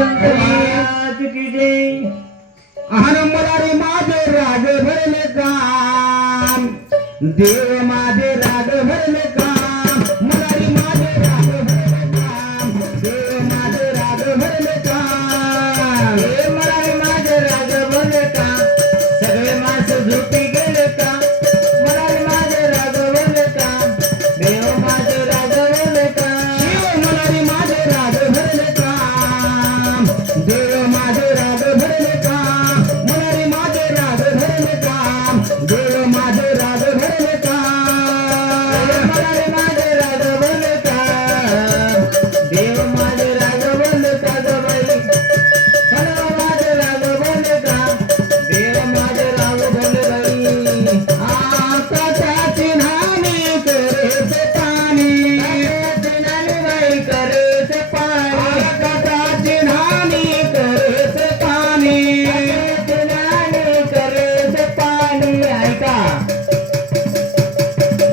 महाराज की जय. अन मला रे माझे राग भरले काम देव माझे राग भरले काम मला रे माझे राग भरले काम देव माझे राग भरले काम हे मला रे माझे राग भरले काम सगळे माणसं झोपी गेले का मला रे माझे राग भरले काम देव माझे राग भरले काम शिव मला रे माझे राग भरले काम देव माझे राग भरले काम मला रे माझे राग भरले काम देव माझे राग भरले काम मला रे माझे राग भरले काम देव माझे राग भरले का ग बाई मला माझे राग भरले काम देव माझे राग भरले बाई. आकाशाची नाणी करेचे पाणी नानी बाई करेचे पाणी आकाशाची नाणी करेचे पाणी नानी करेचे पाणी. ऐका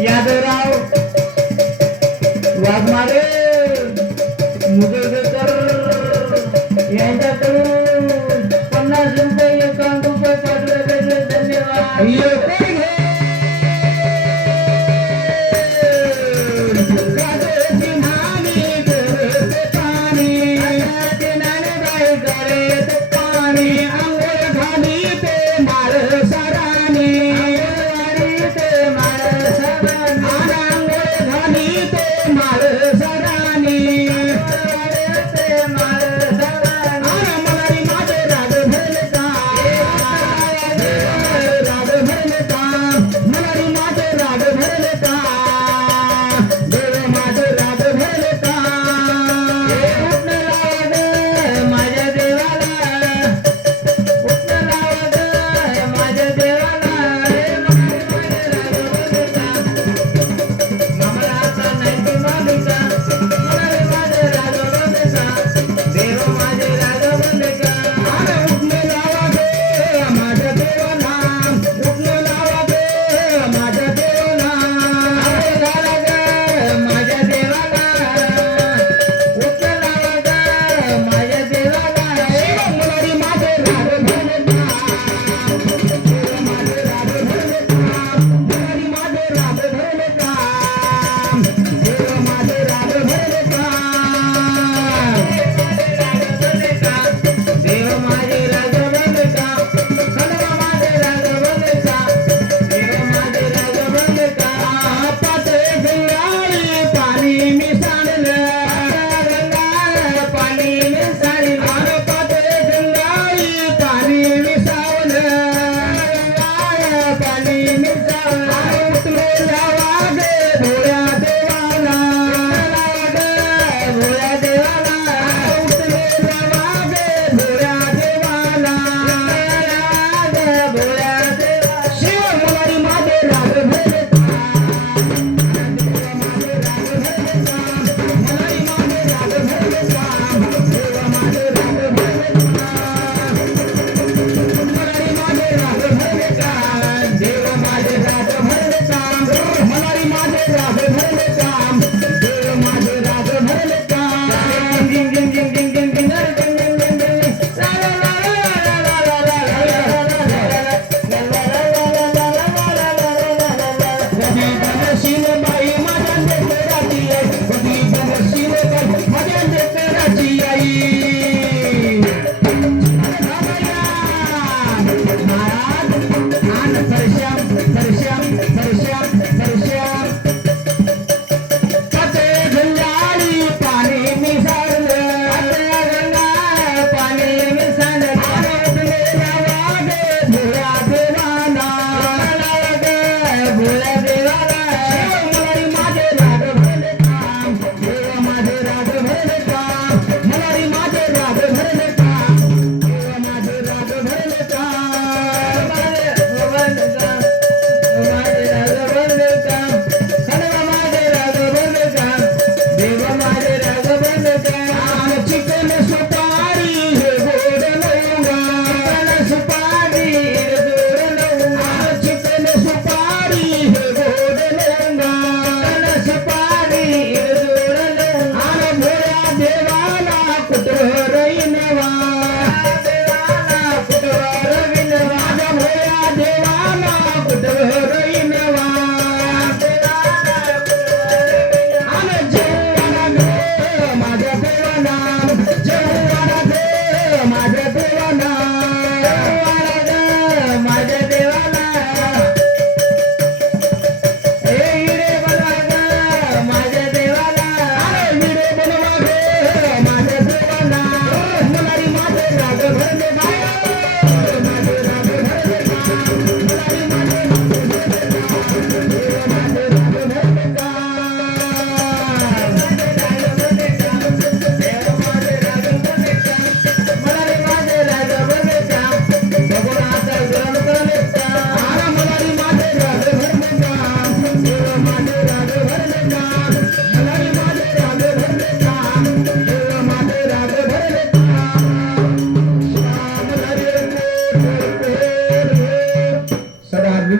यादवराव वाघमारे मुदगेकर यांच्याकडून 50 रुपये 51 रुपये पाठवले. धन्यवाद. येते घे. आकाशाची नाणी करेचे पाणी नानी बाई करेचे पाणी अंघोळ घाली ते माळ सरानी ते माळ सरानी अंघोळ घाली ते माळ सरानी ते माळ सरानी मला रे माझे राग भरले काम राग भरले काम मला रे माझे राग भरले काम देव माझे राग भरले काम माझ्या देवाला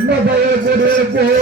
बदल